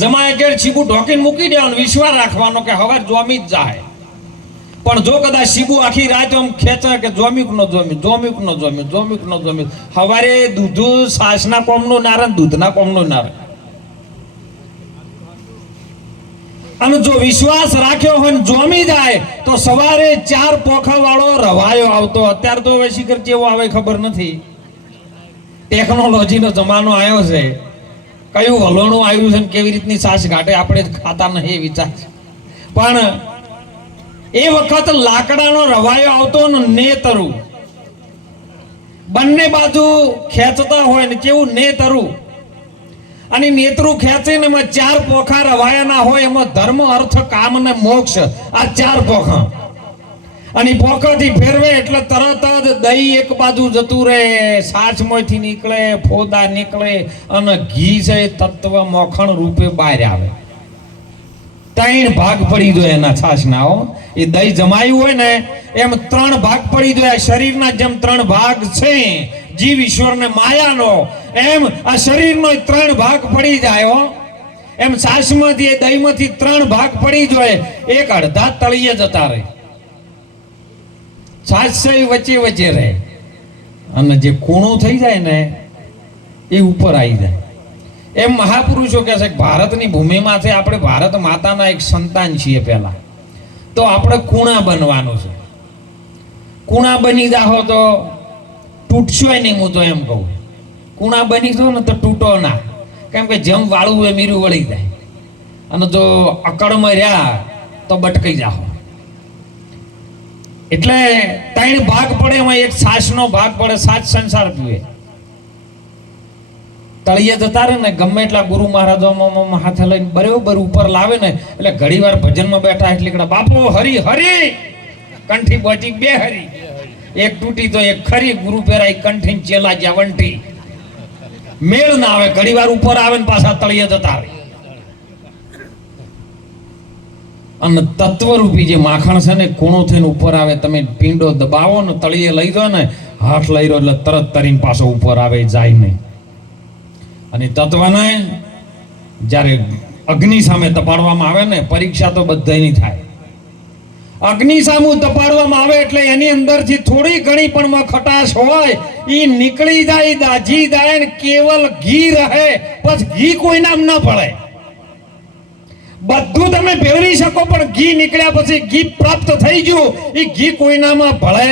જમાય કે સીબુ ઢોકીને મૂકી દેવાનો, વિશ્વાસ રાખવાનો કે હવે જોમી જ જાય. પણ જો કદાચ સીબુ આખી રાત આમ ખેંચે કે જોમીક નો જોમી, હવારે દૂધ સાસના કોમનું નારે, દૂધના કોમનું નારે. અને જો વિશ્વાસ રાખ્યો હોય ને જોમી જાય તો સવારે 4 પોખા વાળો રવાયો આવતો. અત્યારે તો હવે શિખર કેવો આવે ખબર નથી. ટેકનોલોજીનો જમાનો આવ્યો છે, કયું હલણું આવ્યું છે, કેવી રીતની સાસ ઘાટે આપણે ખાતા નહીં એ વિચાર. પણ એ વખત લાકડાનો રવાયો આવતો ને નેતરું, બંને બાજુ ખેંચતા હોય ને કેવું નેતરું. અને નેતરું ખેંચીને એમાં 4 પોખા રવાયાના હોય, એમાં ધર્મ, અર્થ, કામ ને મોક્ષ, આ 4 પોખા. અને પોખાથી ફેરવે એટલે તરત જ દહીં એક બાજુ જતું રહે, સાચમાંથી નીકળે, ફોદા નીકળે, અને ઘી છે તત્વ મોખણ રૂપે બહાર આવે. 3 ભાગ પડી જાય એના છાશના. એ દહીં જમાયું હોય ને એમ 3 ભાગ પડી જાય. શરીરના જેમ 3 ભાગ છે જીવ ઈશ્વર ને માયાનો, એમ આ શરીરનો 3 ભાગ પડી જાય. એમ છાશમાંથી દહીંમાંથી 3 ભાગ પડી જાય. એક અડધા તળિયે જતા રહે, છાશ વચ્ચે વચ્ચે રહે, અને જે કૂણું થઈ જાય ને એ ઉપર આવી જાય. એમ મહાપુરુષો કહે છે કે ભારતની ભૂમિમાંથી આપણે ભારત માતાના એક સંતાન છીએ. પહેલા તો આપણે કૂણા બનવાનું છે. કૂણા બની જાઓ તો તૂટશો નહીં. હું તો એમ કહું, કૂણા બની જાઓ ને તો તૂટો ના, કેમ કે જેમ વાળું એ મીરું વળી જાય. અને જો અકળમાં રહ્યા તો બટકાઈ જાઓ. એટલે 3 ભાગ પડે, એમાં એક છાશનો ભાગ પડે. સાચ સંસાર પીવે, તળિયે જતા રહે ને, ગમે એટલા ગુરુ મહારાજો હાથે લઈને બરોબર ઉપર લાવે ને, એટલે ઘણી વાર ભજનમાં બેઠા એટલે બાપુ હરી હરી કંઠી બોચી 2 હરી, એક તૂટી તો એક ખરી, ગુરુ પેરાઈ કંઠી ચેલા જ્યાં વંટી. મેળ ના આવે, ઘણી વાર ઉપર આવે ને પાછા તળિયે જતા રહે. અને તત્વરૂપી જે માખણ છે ને, કૂણો થઈને ઉપર આવે. તમે પીંડો દબાવો ને, તળિયે લઈ દો ને, હાથ લઈ દો એટલે તરત તરીને પાછો ઉપર આવે, જાય નહીં. અને તત્વને જ્યારે અગ્નિ સામે તપાડવામાં આવે ને, પરીક્ષા તો બધાની થાય. અગ્નિ સામે તપાડવામાં આવે એટલે એની અંદરથી થોડી ઘણી પણ ખટાશ હોય એ નીકળી જાય, દાજી જાય ને કેવલ ઘી રહે. પછી ઘી કોઈ નામ ના પડે. બધું તમે ભેળવી શકો પણ ઘી નીકળ્યા પછી ઘી પ્રાપ્ત થઈ ગયું, એ ઘી કોઈનામાં ભળે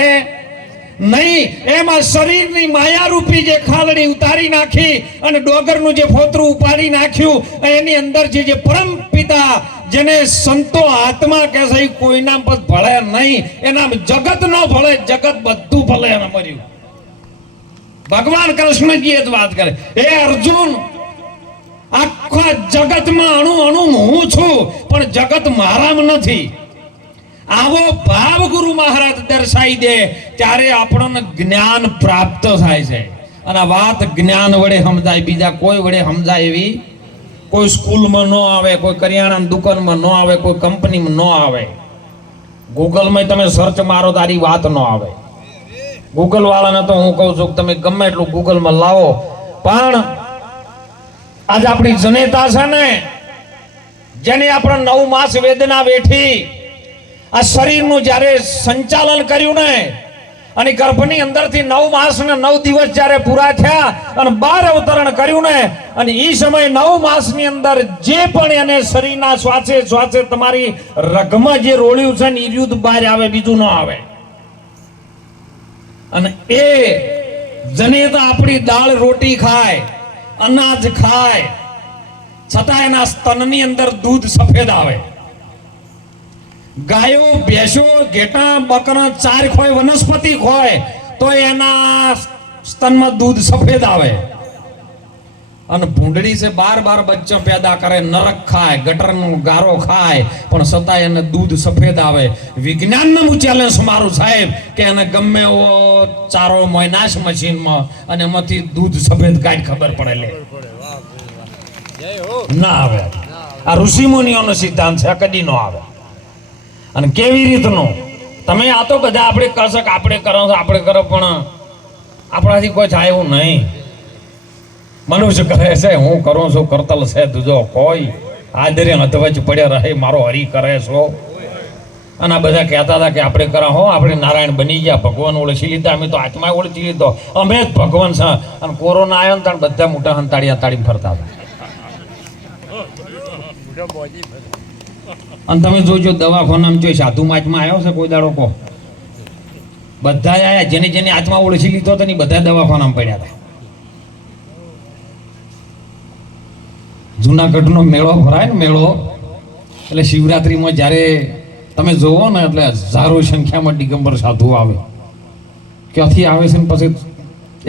નહીં. એમાં શરીરની માયા રૂપી જે ખાલડી ઉતારી નાખી અને ડોગરનું જે ફોતરું ઉપાડી નાખ્યું, એની અંદર જે પરમ પિતા જેને સંતો આત્મા કહે છે, કોઈના પર ભળે નહીં. એના જગત ન ભળે, જગત બધું ભલે. એને મર્યું ભગવાન કૃષ્ણજી જ વાત કરે, હે અર્જુન, આખા જગતમાં અણુ અણુ હું છું, પણ જગત મારામાં નથી. આવો ભાવ ગુરુ મહારાજ દર્શાવી દે ત્યારે આપણને જ્ઞાન પ્રાપ્ત થાય છે. અને આ વાત જ્ઞાન વડે સમજાય, બીજા કોઈ વડે સમજાય એવી કોઈ સ્કૂલમાં ન આવે, કોઈ કરિયાણાની દુકાનમાં ન આવે, કોઈ કંપનીમાં ન આવે. ગૂગલમાં તમે સર્ચ મારો તારી વાત ન આવે. ગૂગલ વાળાને તો હું કહું છું કે તમે ગમે એટલું ગૂગલમાં લાવો, પણ આજે આપણી જનેતા છે ને, જેને આપણે 9 માસ વેદના વેઠી આ શરીરનું જ્યારે સંચાલન કર્યું ને, અને ગર્ભની અંદરથી 9 માસ ને 9 દિવસ જ્યારે પૂરા થયા અને 12 અવતરણ કર્યું ને, અને એ સમય 9 માસની અંદર જે પણ એને શરીરના શ્વાસે શ્વાસે તમારી રગમાં જે રોળ્યું છે ને, એ યુદ્ધ બહાર આવે, બીજું ન આવે. અને એ જનેતા આપણી દાળ રોટી ખાય, અનાજ ખાય, છતાં એના સ્તનની અંદર દૂધ સફેદ આવે. ગાયો, ભેંસો, ઘેટા, બકરા 4 ખોય, વનસ્પતિ ખોય તો એના સ્તનમાં દૂધ સફેદ આવે. અને ભૂંડળી છે 12 બચ્ચા પેદા કરે, નરક ખાય, ગટરનો ગારો ખાય, પણ છતાં એને દૂધ સફેદ આવે. વિજ્ઞાનને હું ચેલેન્જ મારું સાહેબ કે એને ગમે એવો ચારો મોયનાશ મશીનમાં અને એમાંથી દૂધ સફેદ કાઢ ખબર પડે લે ના આવે. આ ઋષિ મુનિઓનો સિદ્ધાંત છે, કદી ન આવે. અને કેવી રીતનું તમે આ તો બધા આપણે કરશો કે આપણે કરો, આપણે કરો, પણ આપણાથી કોઈ થાય એવું નહીં. મનુષ્ય કહે છે હું કરું છું, કરતલ છે તુજો કોઈ આદરે હતવચ પડ્યા રહે મારો હરી કરે છો. અને આ બધા કહેતા હતા કે આપણે કરા હો આપણે નારાયણ બની ગયા, ભગવાન ઓળખી લીધા, અમે તો આત્મા ઓળખી લીધો, અમે જ ભગવાન છે. અને કોરોના આવ્યો ને ત્યારે બધા મોટા હંતાડી ફરતા હતા. અને તમે જોજો દવાખાનામાં જોઈ સાધુ માચમાં આવ્યો છે કોઈ દાડો કહો? બધા આયા, જેને જેને આત્મા ઓળખી લીધો હતો ને બધા દવાખાનામાં પડ્યા હતા. જુનાગઢનો મેળો ભરાય ને મેળો, એટલે શિવરાત્રીમાં જ્યારે તમે જોવો ને એટલે હજારો સંખ્યામાં દિગંબર સાધુ આવે. ક્યાંથી આવે છે ને પછી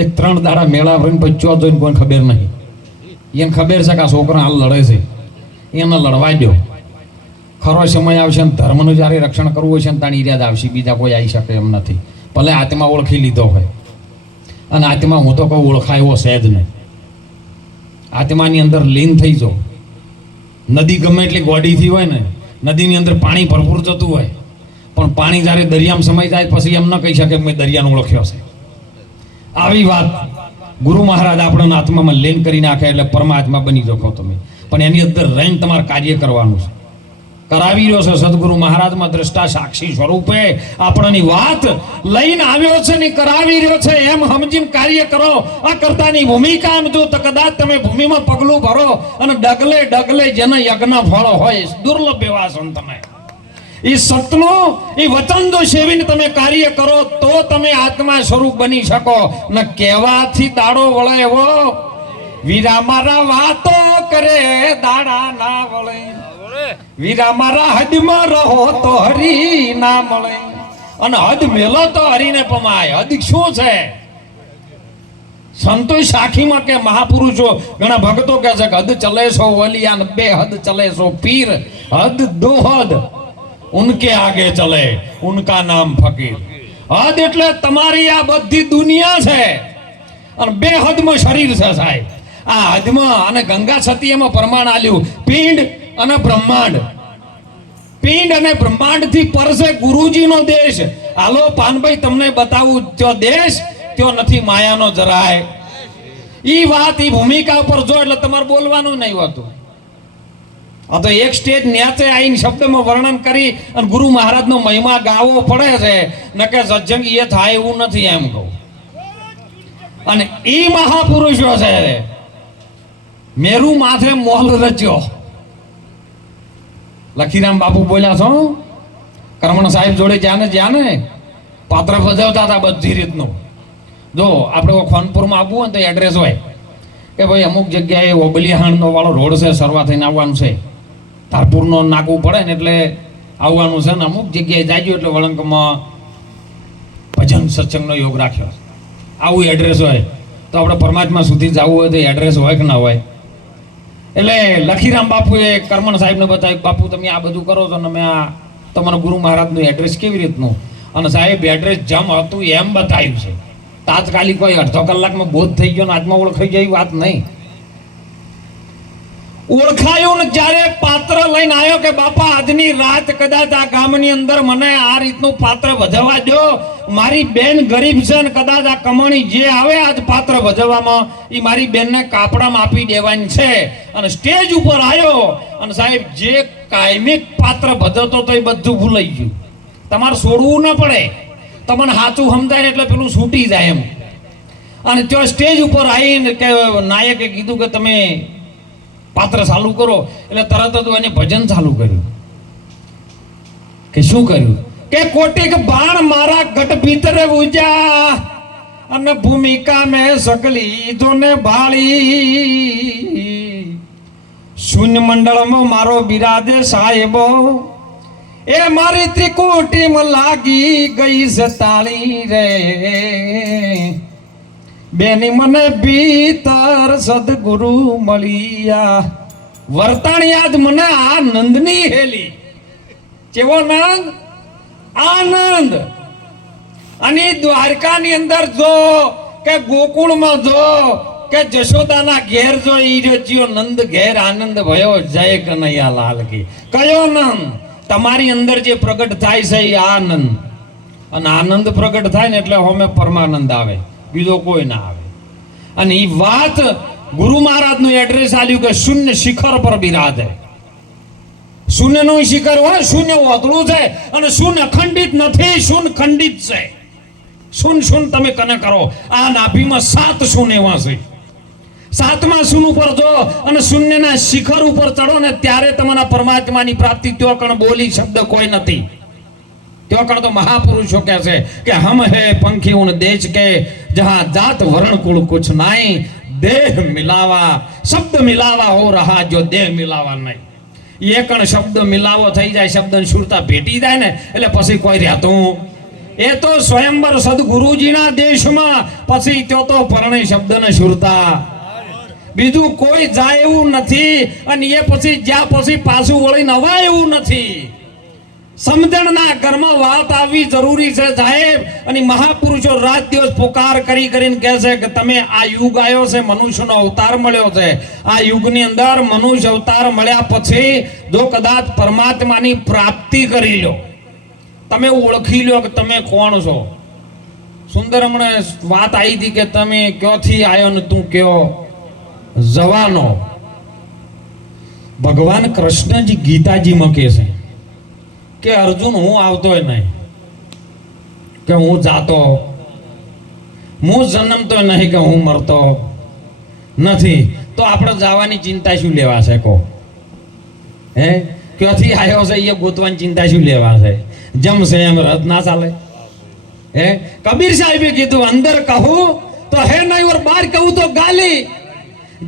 એક 3 દાડા મેળા ભરીને પછી ચો જોઈને કોઈને ખબર નહીં. એને ખબર છે કે આ છોકરા હાલ લડે છે, એને લડવા દો. ખરો સમય આવશે ને ધર્મનું જ્યારે રક્ષણ કરવું હોય છે ને તાણી ઈરાદ આવશે, બીજા કોઈ આવી શકે એમ નથી. ભલે આત્મા ઓળખી લીધો હોય, અને આત્મા હું તો કહું ઓળખાયો છે જ નહીં. આત્માની અંદર લીન થઈ જાઓ. નદી ગમે એટલી ગોડીથી હોય ને, નદીની અંદર પાણી ભરપૂર જતું હોય, પણ પાણી જ્યારે દરિયામાં સમાઈ જાય પછી એમ ન કહી શકે મેં દરિયાને ઓળખ્યો છે. આવી વાત ગુરુ મહારાજ આપણને આત્મામાં લીન કરી નાખે એટલે પરમાત્મા બની શકો તમે. પણ એની અંદર રહીને તમારે કાર્ય કરવાનું છે. કરાવી રહ્યો છે સદગુરુ મહારાજમાં દ્રષ્ટા સાક્ષી સ્વરૂપે આપણની વાત લઈને આવ્યો છે ને કરાવી રહ્યો છે એમ સમજીને કાર્ય કરો. આ કરતાની ભૂમિકા એમ જો તો કદાચ તમે ભૂમિમાં પગલું ભરો અને ડગલે ડગલે જેના યજ્ઞ ફળ હોય દુર્લભ એવા સંતને એ સતનો એ વચન જો સેવીને તમે કાર્ય કરો તો તમે આત્મા સ્વરૂપ બની શકો. ને કહેવાથી દાડો વળે એવો વીરા મારા વાતો કરે દાડા ના વળે, વીરા મારા હદમાં રહો તો હરી ના મળે. અને હદ મેલો તો હરીને પમાય. હદ શું છે? સંતોષ સાખીમાં કે મહાપુરુષો ઘણા ભક્તો કહે છે કે હદ ચલે સો વલિયાન બે હદ ચલે સો પીર, હદ દો હદ ઉનકે આગે ચલે ઉનકા નામ ફકીર. હદ એટલે તમારી આ બધી દુનિયા છે અને બે હદમાં શરીર છે સાહેબ. આ હદમાં અને ગંગા સતી એમાં પ્રમાણ આલ્યું પિંડ અને બ્રહ્માંડ. પિંડ અને બ્રહ્માંડ થી પર છે ગુરુજીનો દેશ. હાલો પાનભાઈ તમને બતાવું ત્યો દેશ ત્યો નથી માયાનો જરાય. ઈ વાત ઈ ભૂમિકા પર જો એટલે તમારે બોલવાનું નહીં હોતું. આ તો એક સ્ટેજ ન્યાચે આવીને શબ્દમાં વર્ણન કરી અને ગુરુ મહારાજનો મહિમા ગાવો પડે છે ન કે સજ્જંગ એ થાય એવું નથી એમ કહું. અને ઈ મહાપુરુષો છે મેરુ માથે મોલ રચ્યો. લખીરામ બાપુ બોલ્યા છો કરમણ સાહેબ જોડે જ્યાં ને પાત્ર ભજવતા હતા બધી રીતનું. જો આપણે ખોનપુરમાં આવવું હોય તો એડ્રેસ હોય કે ભાઈ અમુક જગ્યાએ ઓબલિયાહાણનો વાળો રોડ છે, સરવા થઈને આવવાનું છે, ધારપુરનો નાકવું પડે ને એટલે આવવાનું છે. ને અમુક જગ્યાએ જાજો એટલે વળંકમાં ભજન સત્સંગનો યોગ રાખ્યો. આવું એડ્રેસ હોય તો આપણે પરમાત્મા સુધી જવું હોય તો એડ્રેસ હોય કે ના હોય. એટલે લખીરામ બાપુએ કરમણ સાહેબને બતાવ્યું બાપુ તમે આ બધું કરો છો ને મેં આ તમારા ગુરુ મહારાજનું એડ્રેસ કેવી રીતનું. અને સાહેબ એડ્રેસ જેમ હતું એમ બતાવ્યું છે. તાત્કાલિક કોઈ અડધો કલાકમાં બોધ થઈ ગયો ને આત્મા ઓળખાઈ જાય વાત નહીં. ઓળખાયું ને જ્યારે પાત્ર લઈને આવ્યો કે બાપા આજની રાત કદાચ આ ગામની અંદર મને આ રીતનું પાત્ર ભજવવા દો. મારી બેન ગરીબ છે ને કદાચ આ કમાણી જે આવે આજ પાત્ર ભજવવામાં એ મારી બેનને કાપડામાં આપી દેવાની છે. અને સ્ટેજ ઉપર આવ્યો અને સાહેબ જે કાયમિક પાત્ર ભજવતો તો એ બધું ભૂલાઈ ગયું. તમારે છોડવું ન પડે, તમને સાચું સમજાય એટલે પેલું છૂટી જાય એમ. અને ત્યાં સ્ટેજ ઉપર આવીને કે નાયકે કીધું કે તમે પાત્ર ચાલુ કરો એટલે તરત જ એને ભજન ચાલુ કર્યું. કે શું કર્યું કે કોટિક બાણ મારા ગટ ભીતરે ઉજા અને ભૂમિકા મેં સકલી જોને ભાળી. શૂન્ય મંડળમાં મારો બિરાજે સાહેબો એ મારી ત્રિકુટીમાં લાગી ગઈ છે તાળી રે. બેની મને ભીતર સદગુરુ મળ્યા. વર્તાણી આજ મને આનંદની હેલી. કેવો નંદ? આનંદ. અને દ્વારકાની અંદર જો કે ગોકુળમાં જો કે જશોદાના ઘેર જો ઈ રચ્યો નંદ ઘેર આનંદ ભયો જય કનૈયા લાલ કી. કયો નંદ? તમારી અંદર જે પ્રગટ થાય છે એ આનંદ. અને આનંદ પ્રગટ થાય ને એટલે હોમે પરમાનંદ આવે, બીજો કોઈ ના આવે. અને એ વાત ગુરુ મહારાજનું એડ્રેસ આલ્યું કે શૂન્ય શિખર પર બિરાજે. શૂન્યનું શિખર હોય, શૂન્ય ઓતળું છે અને શૂન્ય ખંડિત નથી, શૂન્ય ખંડિત છે. શૂન્ય તમે કને કરો, આ નાભીમાં 7 શૂન્ય એવા છે. 7મા શૂન્ય ઉપર જો અને શૂન્યના શિખર ઉપર ચડો ને ત્યારે તમારા પરમાત્માની પ્રાપ્તિ. ત્યો કણ બોલી શબ્દ કોઈ નથી. ત્યો કણ તો મહાપુરુષો કહે છે કે હમ હે પંખી ઉન દેશ કે જહાં જાત વરણ કુળ કુછ નાઈ, દેહ મિલાવા શબ્દ મિલાવા હો રહા જો દેહ મિલાવા નહીં. એ કણ શબ્દ મિલાવો થઈ જાય, શબ્દ સુરતા ભેટી જાય ને એટલે પછી કોઈ રહેતું. એ તો સ્વયંવર સદગુરુજીના દેશમાં પછી ત્યો તો પરણે શબ્દને સુરતા. બીજું કોઈ જાય એવું નથી અને એ પછી જ્યાં પછી પાછું વળી નવાય એવું નથી. સમજણના ઘરમાં વાત આવવી જરૂરી છે સાહેબ. અને મહાપુરુષો રાત દિવસ પુકાર કરી કરીને કહે છે કે તમે આ યુગ આવ્યો છે, મનુષ્યનો અવતાર મળ્યો છે. આ યુગની અંદર મનુષ્ય અવતાર મળ્યા પછી જો કદાચ પરમાત્માની પ્રાપ્તિ કરી લો, તમે ઓળખી લો કે તમે કોણ છો. સુંદર હમણાં વાત આવી હતી કે તમે ક્યોથી આવ્યો ને તું કયો જવાનો. ભગવાન કૃષ્ણજી ગીતાજીમાં કહે છે કે અર્જુન હું આવતો નહીં, કે હું જાતો, હું જન્મતો નહીં, કે હું મરતો નથી. તો આપણે જવાની ચિંતા શું લેવા છે? કહો હે, ક્યાંથી આવ્યો છે એ ગોતવાની ચિંતા શું લેવા છે? જમશે એમ રથ ના ચાલે. હે, કબીર સાહેબે કીધું અંદર કહું તો હે નહીં ઓર બહાર કહું તો ગાલી,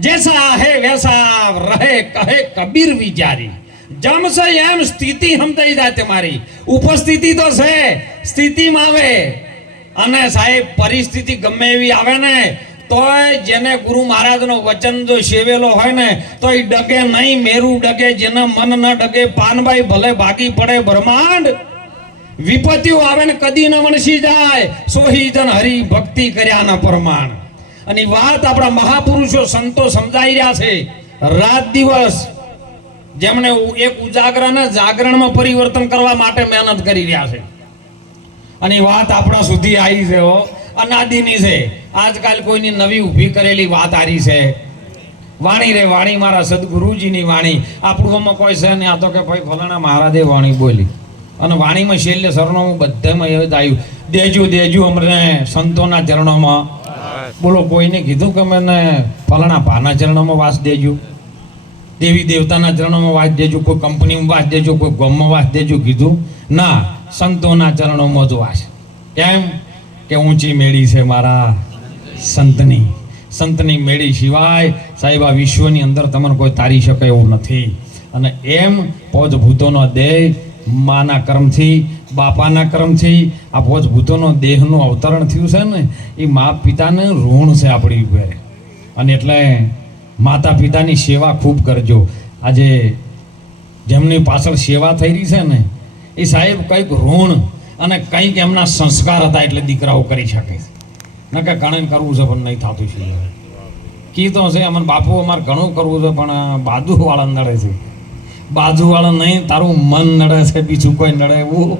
जैसा है वैसा रहे कहे कबीर विचारी. जम से एम સ્થિતિ સમજાઈ જાય તમારી. ઉપસ્થિતિ તો છે, સ્થિતિમાં આવે. અને સાહેબ પરિસ્થિતિ ગમે એવી આવે ને તોય જેને ગુરુ મહારાજનો વચન જો સેવેલો હોય ને તો એ ડગે નહીં, મેરું ડગે, જેને મન ન ડગે. પાનભાઈ ભલે ભાગી પડે બ્રહ્માંડ, વિપત્તિઓ આવે ને કદી ન વણસી જાય. સોહી જન હરી ભક્તિ કર્યા ન પ્રમાણ. અને વાત આપણા મહાપુરુષો સંતો સમજાઈ રહ્યા છે રાત દિવસ, જેમણે એક ઉજાગરાને જાગરણમાં પરિવર્તન કરવા માટે મહેનત કરી રહ્યા છે. અને વાત આપણા સુધી આવી છે, અનાદિની છે. આજકાલ કોઈની નવી ઊભી કરેલી વાત આરી છે. વાણી રે વાણી મારા સદગુરુજીની વાણી. આપણું આમાં કોઈ છે ને, આ તો કે ભાઈ ફલાણા મહારાજે વાણી બોલી. અને વાણીમાં શૈલ્ય શરણોમાં બધામાં એવું જ આવ્યું, દેજુ દેજુ અમને સંતોના ચરણોમાં. બોલો, કોઈને કીધું કે મને ફલાણા ભાના ચરણોમાં વાસ દેજો, દેવી દેવતાના ચરણોમાં વાસ દેજો, કોઈ કંપનીમાં વાસ દેજો, કોઈ ગામમાં વાસ દેજો કીધું? ના, સંતોના ચરણોમાં જ વાસ. કેમ કે ઊંચી મેળી છે મારા સંતની. સંતની મેળી સિવાય સાહેબ આ વિશ્વની અંદર તમને કોઈ તારી શકે એવું નથી. અને એમ પોચભૂતોનો દેહ માના કર્મથી, બાપાના કર્મથી આ પોચભૂતોનો દેહનું અવતરણ થયું છે ને, એ મા પિતાને ઋણ છે આપણી ઉપર. અને એટલે માતા પિતાની સેવા ખૂબ કરજો. આજે જેમની પાછળ સેવા થઈ રહી છે ને, એ સાહેબ કંઈક ઋણ અને કંઈક એમના સંસ્કાર હતા એટલે દીકરાઓ કરી શકે છે. ન કે ઘણે કરવું છે પણ નહીં થતું છે. કીધો છે અમને બાપુ અમારે ઘણું કરવું છે પણ બાજુવાળા નડે છે. બાજુવાળા નહીં, તારું મન નડે છે, બીજું કોઈ નડે એવું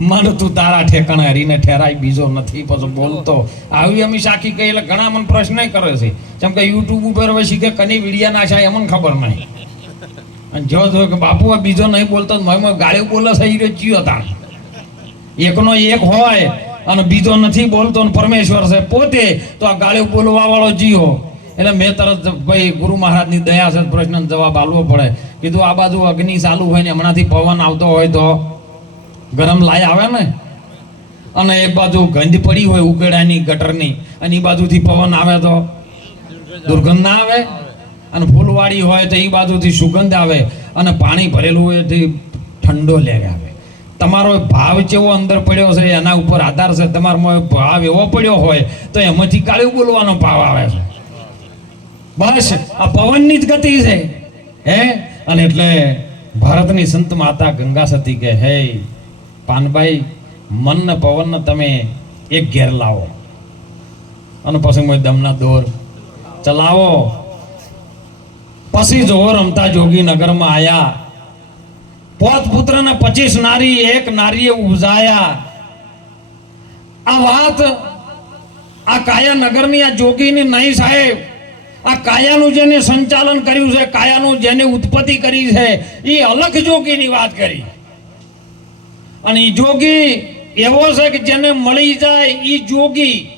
મન તું તારા ઠેકાણે હરીને ઠેરાય, બીજો નથી પછી બોલતો. આવી અમે સાખી કહી એટલે ઘણા મને પ્રશ્ન કરે છે. જેમ કે યુટ્યુબ ઉપર હવે શીખે કની વિડીયા નાખાય એમને ખબર નહીં. અને જો કે બાપુ આ બીજો નહીં બોલતો, ગાળ્યો બોલે છે એ ચિયો હતા. એકનો એક હોય અને બીજો નથી બોલતો અને પરમેશ્વર છે પોતે, તો આ ગાળ્યો બોલવા વાળો જીવો. એટલે મેં તરત ભાઈ ગુરુ મહારાજની દયા છે, પ્રશ્ન જવાબ આપવો પડે. કીધું આ બાજુ અગ્નિ ચાલુ હોય ને હમણાંથી પવન આવતો હોય તો ગરમ લાય આવે ને, અને એક બાજુ ગંધ પડી હોય ઉકેડાની ગટરની, અને એ બાજુથી પવન આવે તો દુર્ગંધ ના આવે. અને ફૂલવાડી હોય તો એ બાજુથી સુગંધ આવે, અને પાણી ભરેલું હોય તો ઠંડો લેવે આવે. તમારો ભાવ કેવો અંદર પડ્યો છે એના ઉપર આધાર છે. તમારો ભાવ એવો પડ્યો હોય તો એમાંથી કાળું બોલવાનો ભાવ આવે છે. બસ આ પવનની જ ગતિ છે. હે, અને એટલે ભારતની સંત માતા ગંગા સતી કે હે પાનભાઈ, મન ને પવન ને તમે એક ઘેર લાવો અને પછી દમના દોર ચલાવો. પછી જો રમતા જોગી નગરમાં આયા, પોત પુત્ર ને 25 નારી એક નારીએ ઉપજાયા. આ વાત આ કાયા નગરની આ જોગીની નહીં સાહેબ, આ કાયાનું જેને સંચાલન કર્યું છે, કાયાનું જેને ઉત્પત્તિ કરી છે, એ અલગ જોગીની વાત કરી. અને એ જોગી એવો છે કે જેને મળી જાય એ જોગી,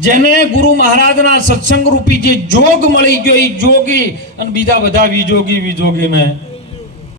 જેને ગુરુ મહારાજના સત્સંગ રૂપી જે જોગ મળી ગયો એ જોગી, અને બીજા બધા વિજોગી ને